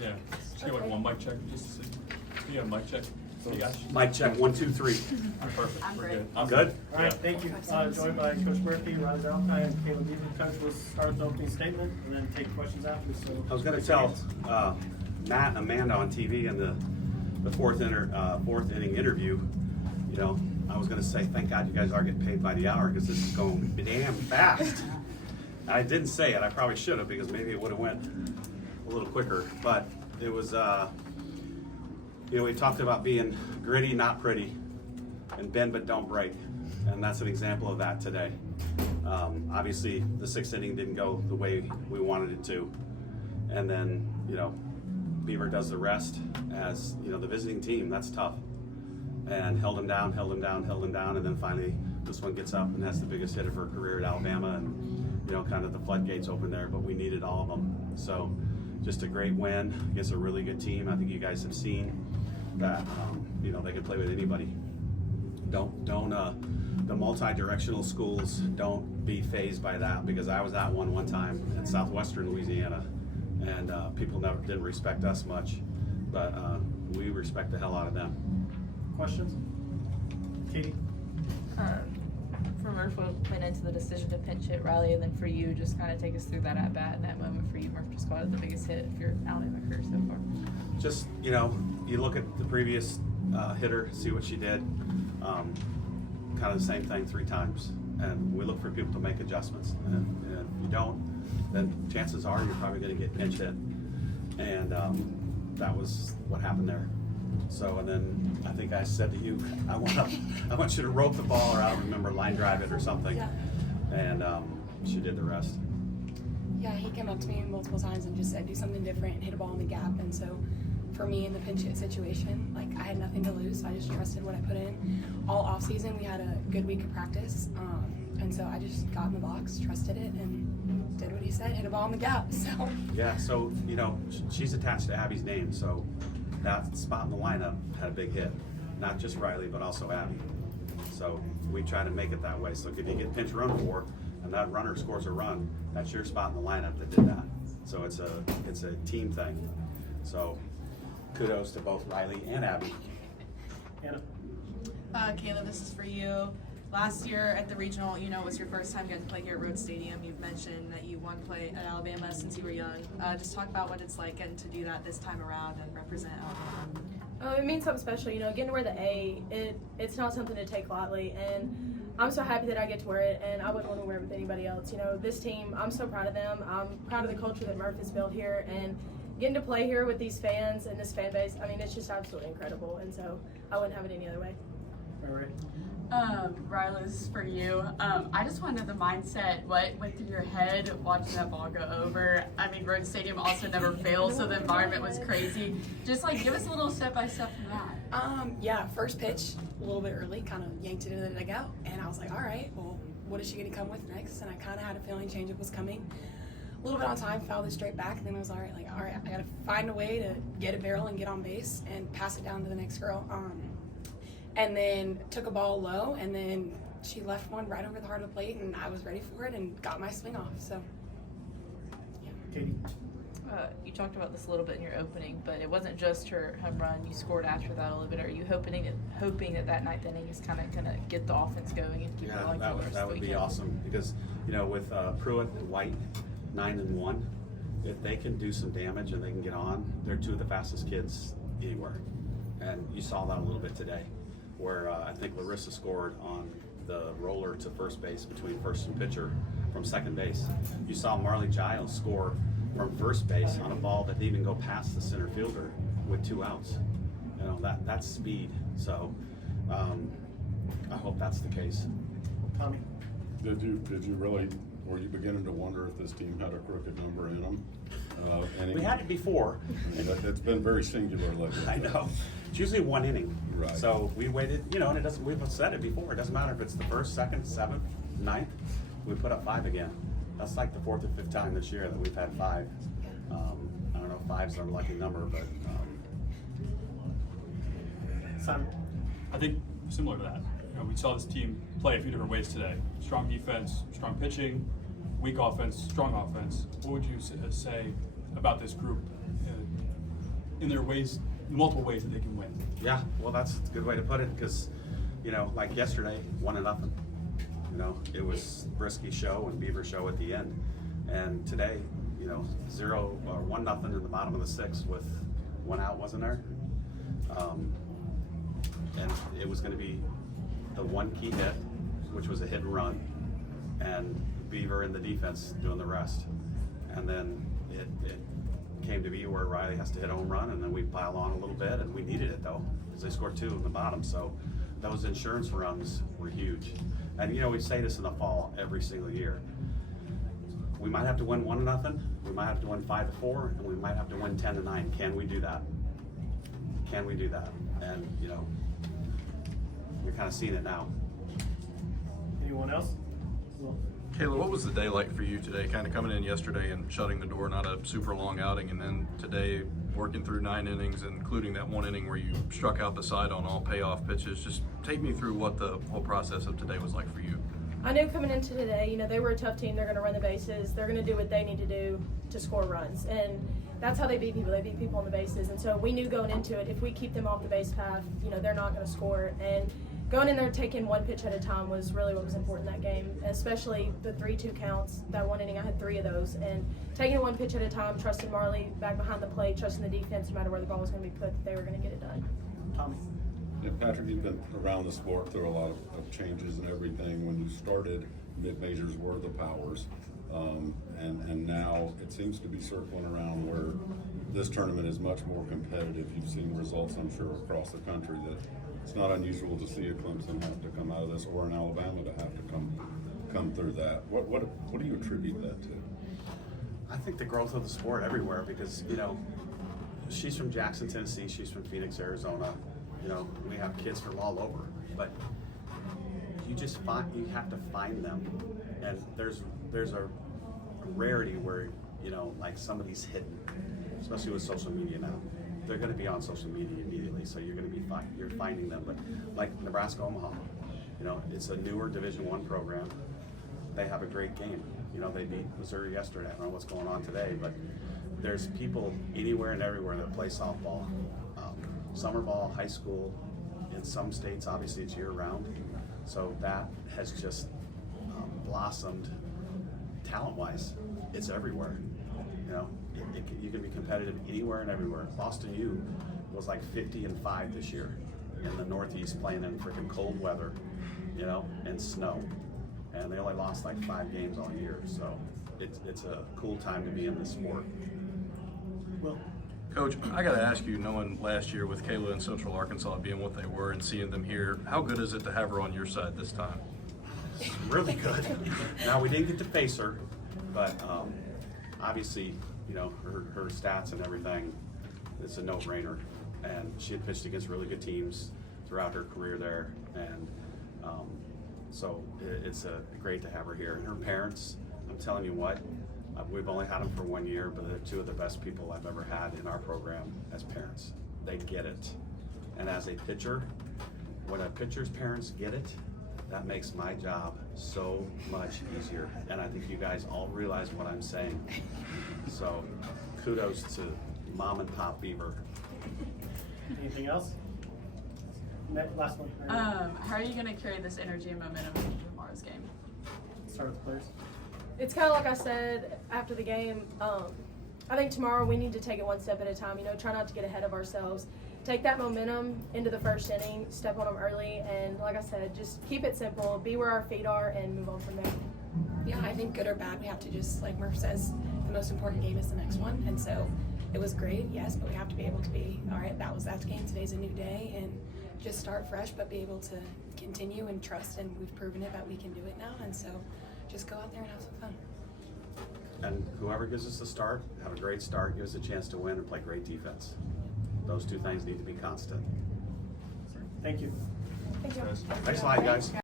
Yeah. Just get like one mic check. Just yeah, mic check. You guys? Mic check, 1, 2, 3. Perfect. I'm We're great. good. I'm good? All right, thank you. Joined by Coach Murphy, Ron Valentine, and Kayla Beaver. Coach will start the opening statement and then take questions after. So I was gonna tell Matt and Amanda on TV in the fourth inning interview, you know, I was gonna say, thank God you guys are getting paid by the hour because this is going damn fast. I didn't say it, I probably should have because maybe it would have went a little quicker, but it was, you know, we talked about being gritty, not pretty, and bend but don't break, and that's an example of that today. Obviously, the sixth inning didn't go the way we wanted it to, and then, you know, Beaver does the rest as, you know, the visiting team. That's tough, and held him down, and then finally this one gets up and has the biggest hit of her career at Alabama, and, you know, kind of the floodgates open there, but we needed all of them. So just a great win against a really good team. I think you guys have seen that, you know, they can play with anybody. The multi-directional schools, don't be fazed by that, because I was at one time in Southeastern Louisiana, and people didn't respect us much, but we respect the hell out of them. questions? Katie? For Murph, what went into the decision to pinch hit Riley, and then for you, just kind of take us through that at bat and that moment for you. Murph just called it the biggest hit of your Alabama career so far. Just, you know, you look at the previous hitter, see what she did. Kind of the same thing 3 times, and we look for people to make adjustments. And if you don't, then chances are you're probably going to get pinch hit, and that was what happened there. So, and then I think I said to you, I want you to rope the ball, or I don't remember, line drive it or something. Yeah. And she did the rest. Yeah, he came up to me multiple times and just said, do something different and hit a ball in the gap. And so for me in the pinch hit situation, like, I had nothing to lose, so I just trusted what I put in. All off season, we had a good week of practice. And so I just got in the box, trusted it, and did what he said, hit a ball in the gap. So Yeah, so, you know, she's attached to Abby's name, so that spot in the lineup had a big hit. Not just Riley, but also Abby. So we try to make it that way. So if you get pinch run for, and that runner scores a run, that's your spot in the lineup that did that. So it's a team thing. So kudos to both Riley and Abby. Anna? Kayla, this is for you. Last year at the regional, you know, it was your first time getting to play here at Rhodes Stadium. You've mentioned that you wanted to play at Alabama since you were young. Just talk about what it's like getting to do that this time around and represent Alabama. It means something special, you know, getting to wear the A, it's not something to take lightly, and I'm so happy that I get to wear it, and I wouldn't want to wear it with anybody else. You know, this team, I'm so proud of them. I'm proud of the culture that Murph has built here, and getting to play here with these fans and this fan base, I mean, it's just absolutely incredible, and so I wouldn't have it any other way. All right. Riley, this is for you. I just want to know the mindset, what went through your head watching that ball go over. I mean, Rhodes Stadium also never fails, so the environment was crazy. Just like give us a little step-by-step from that. yeah, first pitch, a little bit early, kind of yanked it into the dugout, and I was like, all right, well, what is she going to come with next? And I kind of had a feeling changeup was coming. A little bit on time, fouled it straight back, and then I was all right, I got to find a way to get a barrel and get on base and pass it down to the next girl. And then took a ball low, and then she left one right over the heart of the plate, and I was ready for it and got my swing off. So, yeah. Katie? You talked about this a little bit in your opening, but it wasn't just her home run. You scored after that a little bit. Are you hoping that ninth inning is kind of going to get the offense going and keep it going? That would be awesome, because, you know, with Pruitt and White, 9-1, if they can do some damage and they can get on, they're 2 of the fastest kids anywhere. And you saw that a little bit today, where I think Larissa scored on the roller to first base between first and pitcher from second base. You saw Marley Giles score from first base on a ball that didn't even go past the center fielder with 2 outs. You know, that's speed. So I hope that's the case. Tommy? Did you really, were you beginning to wonder if this team had a crooked number in them? We had it before. It's been very singular lately. I know. It's usually 1 inning. Right. So we waited, you know, and it doesn't, we've said it before, it doesn't matter if it's the 1st, 2nd, 7th, 9th, we put up 5 again. That's like the 4th or 5th time this year that we've had 5. I don't know if 5's our lucky number, but Simon? I think similar to that. You know, we saw this team play a few different ways today. Strong defense, strong pitching, weak offense, strong offense. What would you say about this group in their ways, multiple ways that they can win. Yeah, well, that's a good way to put it, because, you know, like yesterday, 1-0. You know, it was Brisky show and Beaver show at the end. And today, you know, 1-0 in the bottom of the sixth with one out, wasn't there? And it was going to be the one key hit, which was a hit and run, and Beaver and the defense doing the rest. And then it came to be where Riley has to hit a home run, and then we pile on a little bit, and we needed it though, because they scored 2 in the bottom. So those insurance runs were huge. And you know, we say this in the fall every single year. We might have to win 1-0, we might have to win 5-4, and we might have to win 10-9. Can we do that? Can we do that? And you know, you're kind of seeing it now. Anyone else? Well, Kayla, what was the day like for you today? Kind of coming in yesterday and shutting the door, not a super long outing, and then today working through 9 innings, including that 1 inning where you struck out the side on all payoff pitches. Just take me through what the whole process of today was like for you. I knew coming into today, you know, they were a tough team. They're going to run the bases. They're going to do what they need to do to score runs. And that's how they beat people. They beat people on the bases. And so we knew going into it, if we keep them off the base path, you know, they're not going to score. And going in there taking 1 pitch at a time was really what was important in that game, especially the 3-2 counts. That 1 inning, I had 3 of those. And taking it 1 pitch at a time, trusting Marley back behind the plate, trusting the defense, no matter where the ball was going to be put, that they were going to get it done. Tommy. Yeah, Patrick, you've been around the sport through a lot of changes and everything. When you started, mid-majors were the powers, and now it seems to be circling around where this tournament is much more competitive. You've seen results, I'm sure, across the country that it's not unusual to see a Clemson have to come out of this, or an Alabama to have to come through that. What do you attribute that to? I think the growth of the sport everywhere, because, you know, she's from Jackson, Tennessee, she's from Phoenix, Arizona. You know, we have kids from all over, but you have to find them. And there's a rarity where, you know, like somebody's hidden, especially with social media now. They're going to be on social media immediately, so you're going to be you're finding them. But like Nebraska Omaha, you know, it's a newer Division I program. They have a great game. You know, they beat Missouri yesterday. I don't know what's going on today, but there's people anywhere and everywhere that play softball, summer ball, high school. In some states, obviously, it's year-round. So that has just blossomed talent-wise. It's everywhere. You know, you can be competitive anywhere and everywhere. Boston U was like 50-5 this year in the Northeast, playing in freaking cold weather, you know, and snow. And they only lost like 5 games all year. So it's a cool time to be in this sport. Will. Coach, I got to ask you, knowing last year with Kayla and Central Arkansas being what they were and seeing them here, how good is it to have her on your side this time? Really good. Now, we didn't get to face her, but obviously, you know, her stats and everything, it's a no-brainer. And she had pitched against really good teams throughout her career there. And so it's great to have her here. And her parents, I'm telling you what, we've only had them for 1 year, but they're 2 of the best people I've ever had in our program as parents. They get it. And as a pitcher, when a pitcher's parents get it, that makes my job so much easier. And I think you guys all realize what I'm saying. So kudos to Mom and Pop Beaver. Anything else? Last one. How are you going to carry this energy and momentum into tomorrow's game? Start with the players. It's kind of like I said after the game. I think tomorrow we need to take it 1 step at a time. You know, try not to get ahead of ourselves. Take that momentum into the first inning, step on them early, and like I said, just keep it simple. Be where our feet are, and move on from there. Yeah, I think good or bad, we have to just, like Murph says, the most important game is the next one. And so it was great, yes, but we have to be able to be, all right, that was that game, today's a new day, and just start fresh, but be able to continue and trust, and we've proven it that we can do it now. And so just go out there and have some fun. And whoever gives us the start, have a great start, give us a chance to win, and play great defense. Those 2 things need to be constant. Thank you. Thank you. Thanks a lot, guys.